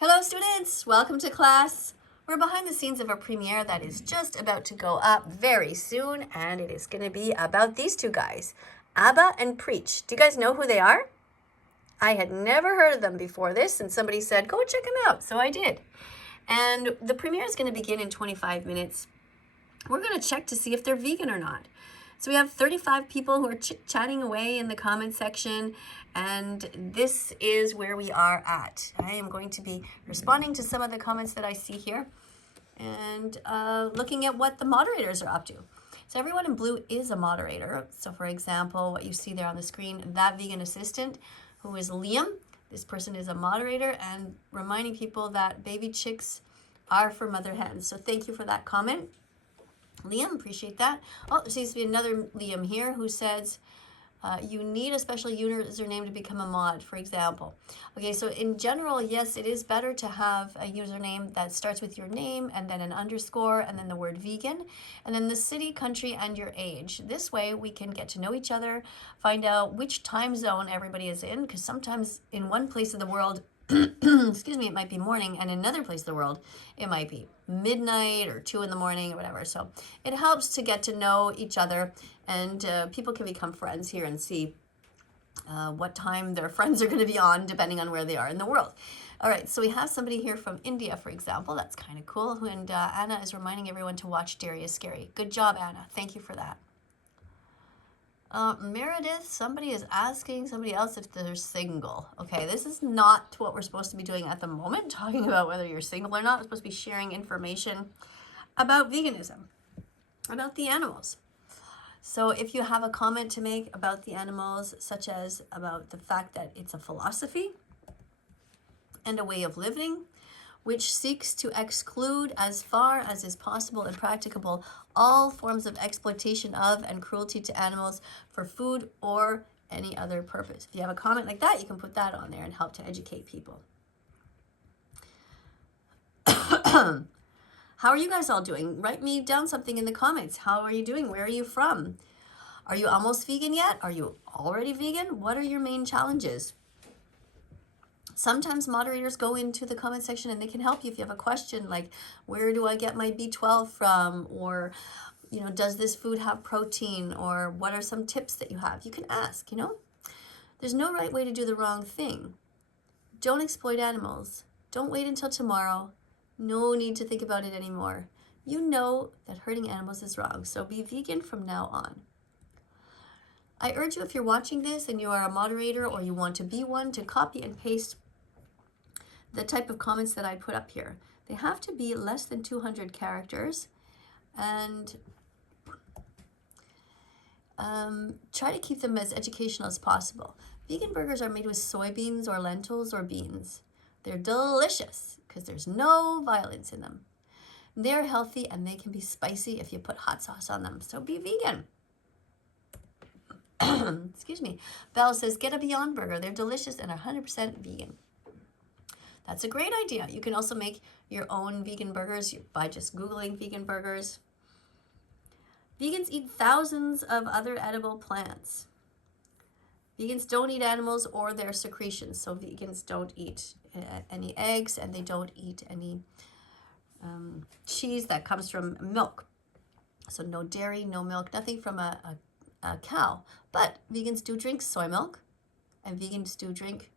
Hello students, welcome to class. We're behind the scenes of a premiere that is just about to go up very soon, and it is going to be about these two guys, Abba and Preach. Do you guys know who they are? I had never heard of them before this, and somebody said, go check them out, so I did. And the premiere is going to begin in 25 minutes. We're going to check to see if they're vegan or not. So we have 35 people who are chit-chatting away in the comment section, and this is where we are at. I am going to be responding to some of the comments that I see here and looking at what the moderators are up to. So everyone in blue is a moderator. So for example, what you see there on the screen, that vegan assistant, who is Liam. This person is a moderator and reminding people that baby chicks are for mother hens. So thank you for that comment, Liam, appreciate that. Oh, there seems to be another Liam here who says, you need a special username to become a mod, for example. Okay, so in general, yes, it is better to have a username that starts with your name and then an underscore and then the word vegan and then the city, country, and your age. This way we can get to know each other, find out which time zone everybody is in, because sometimes in one place of the world, excuse me, it might be morning, and in another place of the world, it might be midnight or 2 in the morning or whatever. So it helps to get to know each other, and people can become friends here and see what time their friends are going to be on depending on where they are in the world. All right, so we have somebody here from India, for example. That's kind of cool. And Anna is reminding everyone to watch Dairy is Scary. Good job, Anna. Thank you for that. Meredith, somebody is asking somebody else if they're single. Okay, this is not what we're supposed to be doing at the moment, talking about whether you're single or not. We're supposed to be sharing information about veganism, about the animals. So if you have a comment to make about the animals, such as about the fact that it's a philosophy and a way of living, which seeks to exclude as far as is possible and practicable all forms of exploitation of and cruelty to animals for food or any other purpose. If you have a comment like that, you can put that on there and help to educate people. How are you guys all doing? Write me down something in the comments. How are you doing? Where are you from? Are you almost vegan yet? Are you already vegan? What are your main challenges? Sometimes moderators go into the comment section and they can help you if you have a question like, where do I get my B12 from? Or, you know, does this food have protein? Or what are some tips that you have? You can ask, you know. There's no right way to do the wrong thing. Don't exploit animals. Don't wait until tomorrow. No need to think about it anymore. You know that hurting animals is wrong, so be vegan from now on. I urge you, if you're watching this and you are a moderator or you want to be one, to copy and paste the type of comments that I put up here. They have to be less than 200 characters, and try to keep them as educational as possible. Vegan burgers are made with soybeans or lentils or beans. They're delicious because there's no violence in them. They're healthy and they can be spicy if you put hot sauce on them, so be vegan. Excuse me. Belle says, get a Beyond Burger. They're delicious and 100% vegan. That's a great idea. You can also make your own vegan burgers by just Googling vegan burgers. Vegans eat thousands of other edible plants. Vegans don't eat animals or their secretions. So vegans don't eat any eggs, and they don't eat any cheese that comes from milk. So no dairy, no milk, nothing from a cow. But vegans do drink soy milk, and vegans do drink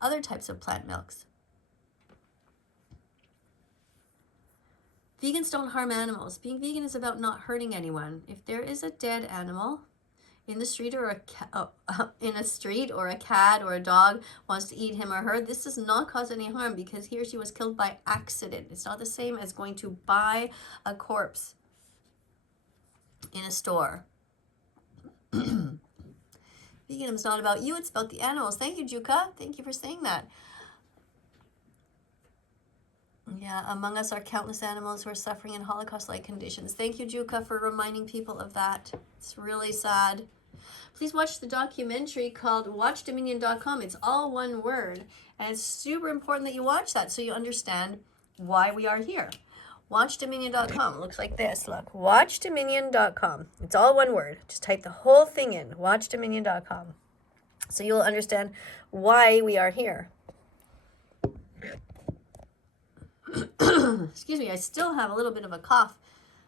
other types of plant milks. Vegans don't harm animals. Being vegan is about not hurting anyone. If there is a dead animal in the street or a cat or a dog wants to eat him or her, this does not cause any harm because he or she was killed by accident. It's not the same as going to buy a corpse in a store. Veganism is not about you, it's about the animals. Thank you, Juka. Thank you for saying that. Yeah, among us are countless animals who are suffering in Holocaust-like conditions. Thank you, Juka, for reminding people of that. It's really sad. Please watch the documentary called WatchDominion.com. It's all one word, and it's super important that you watch that so you understand why we are here. WatchDominion.com. Looks like this. Look, WatchDominion.com. It's all one word. Just type the whole thing in, WatchDominion.com. So you'll understand why we are here. Excuse me, I still have a little bit of a cough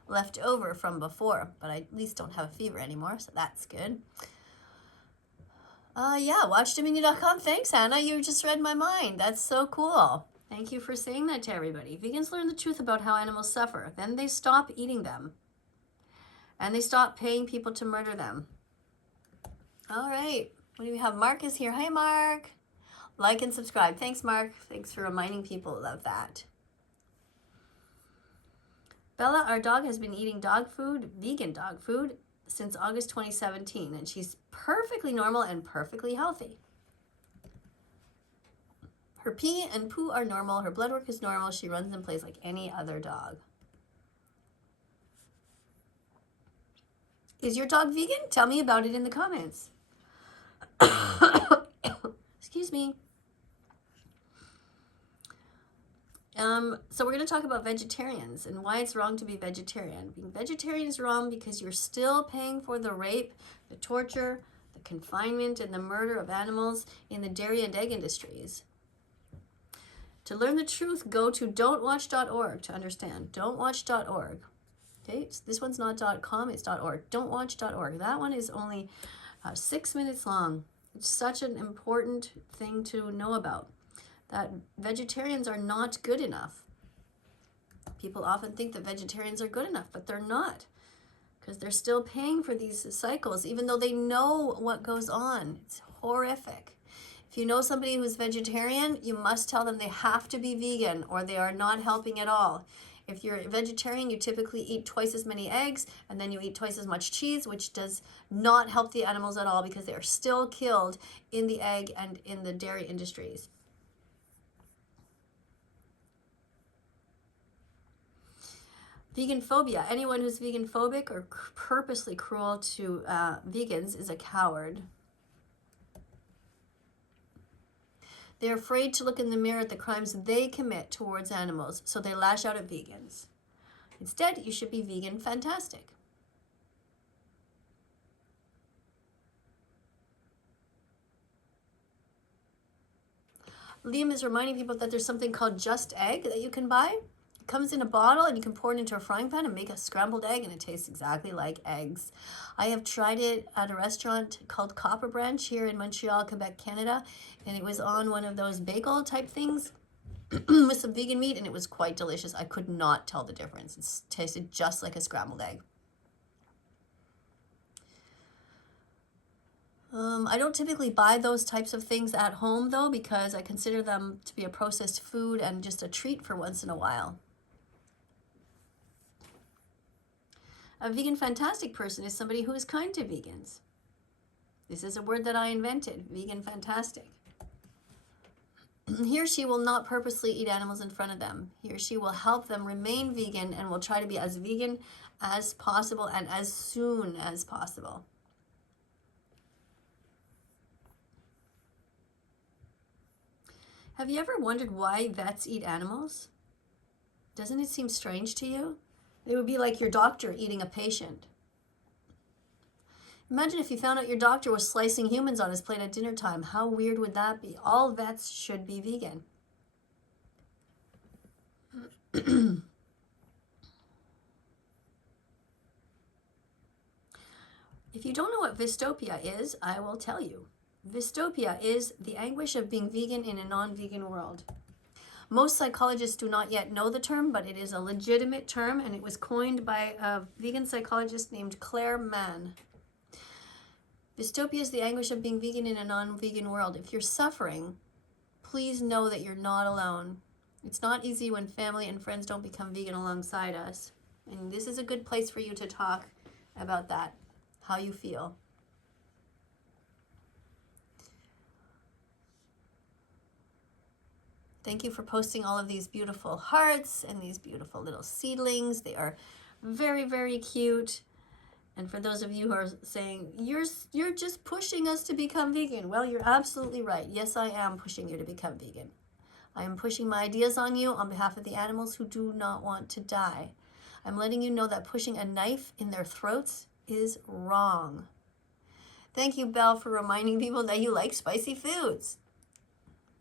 left over from before, but I at least don't have a fever anymore, so that's good. Yeah, watchdominion.com. Thanks, Hannah. You just read my mind. That's so cool. Thank you for saying that to everybody. Vegans learn the truth about how animals suffer. Then they stop eating them. And they stop paying people to murder them. All right. What do we have? Mark is here. Hi, Mark. Like and subscribe. Thanks, Mark. Thanks for reminding people of that. Bella, our dog, has been eating dog food, vegan dog food, since August 2017, and she's perfectly normal and perfectly healthy. Her pee and poo are normal. Her blood work is normal. She runs and plays like any other dog. Is your dog vegan? Tell me about it in the comments. Excuse me. So we're going to talk about vegetarians and why it's wrong to be vegetarian. Being vegetarian is wrong because you're still paying for the rape, the torture, the confinement, and the murder of animals in the dairy and egg industries. To learn the truth, go to don'twatch.org to understand. Don'twatch.org. Okay, so this one's not .com, it's .org. Don'twatch.org. That one is only 6 minutes long. It's such an important thing to know about, that vegetarians are not good enough. People often think that vegetarians are good enough, but they're not, because they're still paying for these cycles, even though they know what goes on. It's horrific. If you know somebody who's vegetarian, you must tell them they have to be vegan or they are not helping at all. If you're a vegetarian, you typically eat twice as many eggs and then you eat twice as much cheese, which does not help the animals at all because they are still killed in the egg and in the dairy industries. Veganphobia. Anyone who's vegan phobic or purposely cruel to vegans is a coward. They're afraid to look in the mirror at the crimes they commit towards animals, so they lash out at vegans. Instead, you should be vegan fantastic. Liam is reminding people that there's something called Just Egg that you can buy. It comes in a bottle and you can pour it into a frying pan and make a scrambled egg, and it tastes exactly like eggs. I have tried it at a restaurant called Copper Branch here in Montreal, Quebec, Canada, and it was on one of those bagel type things with some vegan meat, and it was quite delicious. I could not tell the difference. It tasted just like a scrambled egg. I don't typically buy those types of things at home though, because I consider them to be a processed food and just a treat for once in a while. A vegan fantastic person is somebody who is kind to vegans. This is a word that I invented, vegan fantastic. He or she will not purposely eat animals in front of them. He or she will help them remain vegan and will try to be as vegan as possible and as soon as possible. Have you ever wondered why vets eat animals? Doesn't it seem strange to you? They would be like your doctor eating a patient. Imagine if you found out your doctor was slicing humans on his plate at dinner time. How weird would that be? All vets should be vegan. If you don't know what dystopia is, I will tell you. Dystopia is the anguish of being vegan in a non-vegan world. Most psychologists do not yet know the term, but it is a legitimate term, and it was coined by a vegan psychologist named Claire Mann. Dystopia is the anguish of being vegan in a non-vegan world. If you're suffering, please know that you're not alone. It's not easy when family and friends don't become vegan alongside us. And this is a good place for you to talk about that, how you feel. Thank you for posting all of these beautiful hearts and these beautiful little seedlings. They are very, very cute. And for those of you who are saying, you're just pushing us to become vegan. Well, you're absolutely right. Yes, I am pushing you to become vegan. I am pushing my ideas on you on behalf of the animals who do not want to die. I'm letting you know that pushing a knife in their throats is wrong. Thank you, Belle, for reminding people that you like spicy foods.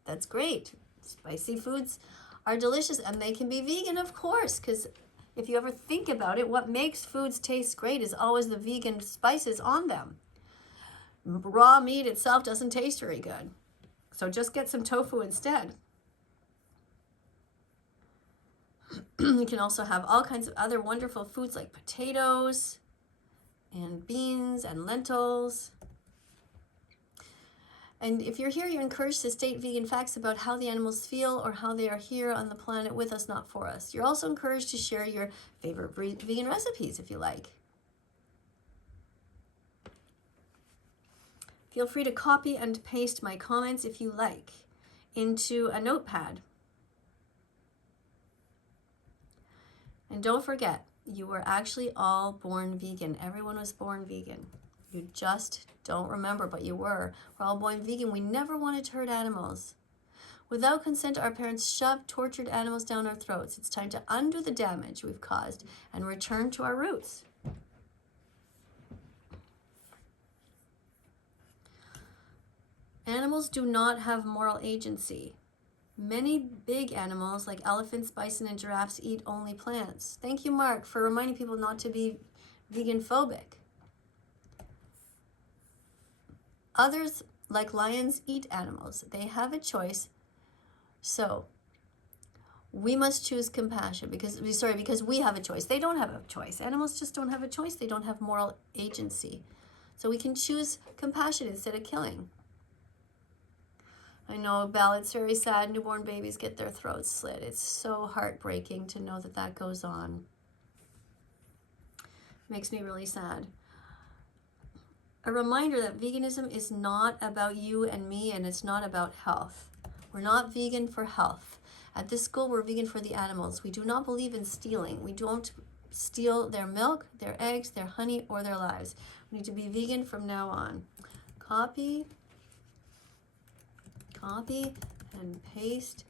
That's great. Spicy foods are delicious, and they can be vegan, of course, because if you ever think about it, what makes foods taste great is always the vegan spices on them. Raw meat itself doesn't taste very good. So just get some tofu instead. You can also have all kinds of other wonderful foods like potatoes and beans and lentils. And if you're here, you're encouraged to state vegan facts about how the animals feel or how they are here on the planet with us, not for us. You're also encouraged to share your favorite vegan recipes if you like. Feel free to copy and paste my comments if you like into a notepad. And don't forget, you were actually all born vegan. Everyone was born vegan. You just don't remember, but you were. We're all born vegan. We never wanted to hurt animals. Without consent, our parents shoved tortured animals down our throats. It's time to undo the damage we've caused and return to our roots. Animals do not have moral agency. Many big animals like elephants, bison, and giraffes eat only plants. Thank you, Mark, for reminding people not to be vegan phobic. Others, like lions, eat animals. They have a choice. So we must choose compassion because we have a choice. They don't have a choice. Animals just don't have a choice. They don't have moral agency. So we can choose compassion instead of killing. I know, Belle, it's very sad. Newborn babies get their throats slit. It's so heartbreaking to know that that goes on. Makes me really sad. A reminder that veganism is not about you and me, and it's not about health. We're not vegan for health. At this school, we're vegan for the animals. We do not believe in stealing. We don't steal their milk, their eggs, their honey, or their lives. We need to be vegan from now on. Copy and paste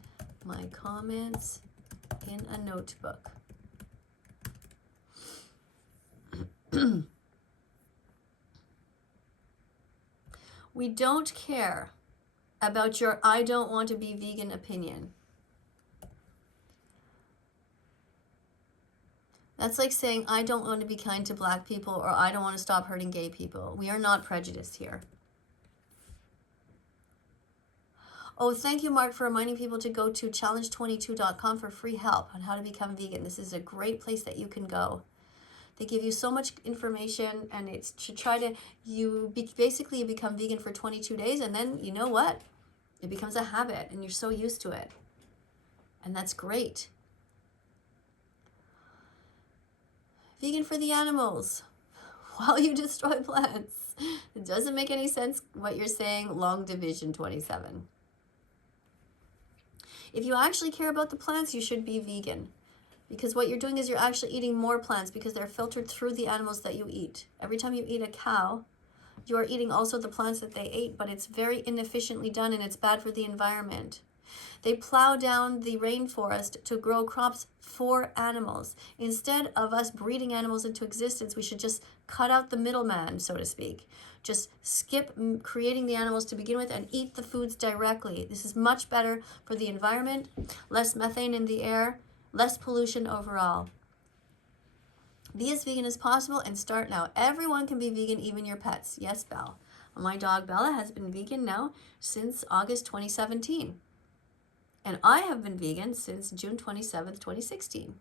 my comments in a notebook. We don't care about your I don't want to be vegan opinion. That's like saying I don't want to be kind to black people or I don't want to stop hurting gay people. We are not prejudiced here. Oh, thank you, Mark, for reminding people to go to challenge22.com for free help on how to become vegan. This is a great place that you can go. They give you so much information, and it's to try to, basically you become vegan for 22 days, and then you know what? It becomes a habit, and you're so used to it. And that's great. Vegan for the animals while you destroy plants. It doesn't make any sense what you're saying, long division 27. If you actually care about the plants, you should be vegan. Because what you're doing is you're actually eating more plants because they're filtered through the animals that you eat. Every time you eat a cow, you are eating also the plants that they ate, but it's very inefficiently done and it's bad for the environment. They plow down the rainforest to grow crops for animals. Instead of us breeding animals into existence, we should just cut out the middleman, so to speak. Just skip creating the animals to begin with and eat the foods directly. This is much better for the environment, less methane in the air, less pollution overall. Be as vegan as possible and start now. Everyone can be vegan, even your pets. Yes, Belle. My dog Bella has been vegan now since August 2017. And I have been vegan since June 27th, 2016.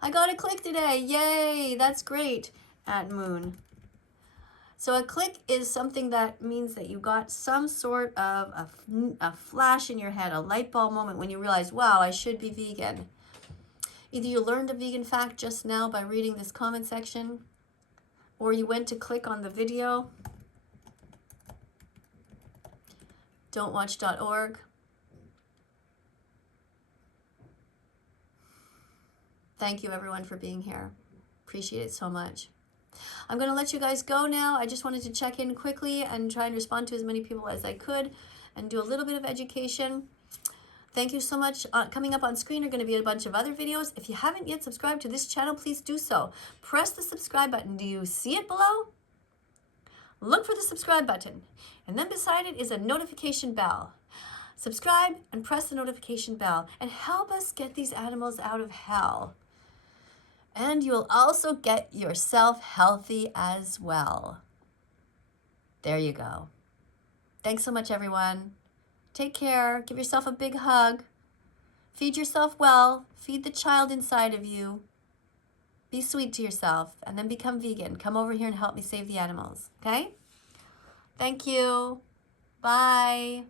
I got a click today. Yay, that's great at Moon. So a click is something that means that you got some sort of a flash in your head, a light bulb moment when you realize, wow, I should be vegan. Either you learned a vegan fact just now by reading this comment section, or you went to click on the video. don'twatch.org. Thank you everyone for being here. Appreciate it so much. I'm going to let you guys go now. I just wanted to check in quickly and try and respond to as many people as I could and do a little bit of education. Thank you so much. Coming up on screen are going to be a bunch of other videos. If you haven't yet subscribed to this channel, please do so. Press the subscribe button. Do you see it below? Look for the subscribe button. And then beside it is a notification bell. Subscribe and press the notification bell and help us get these animals out of hell. And you'll also get yourself healthy as well. There you go. Thanks so much, everyone. Take care. Give yourself a big hug. Feed yourself well. Feed the child inside of you. Be sweet to yourself and then become vegan. Come over here and help me save the animals, okay? Thank you. Bye.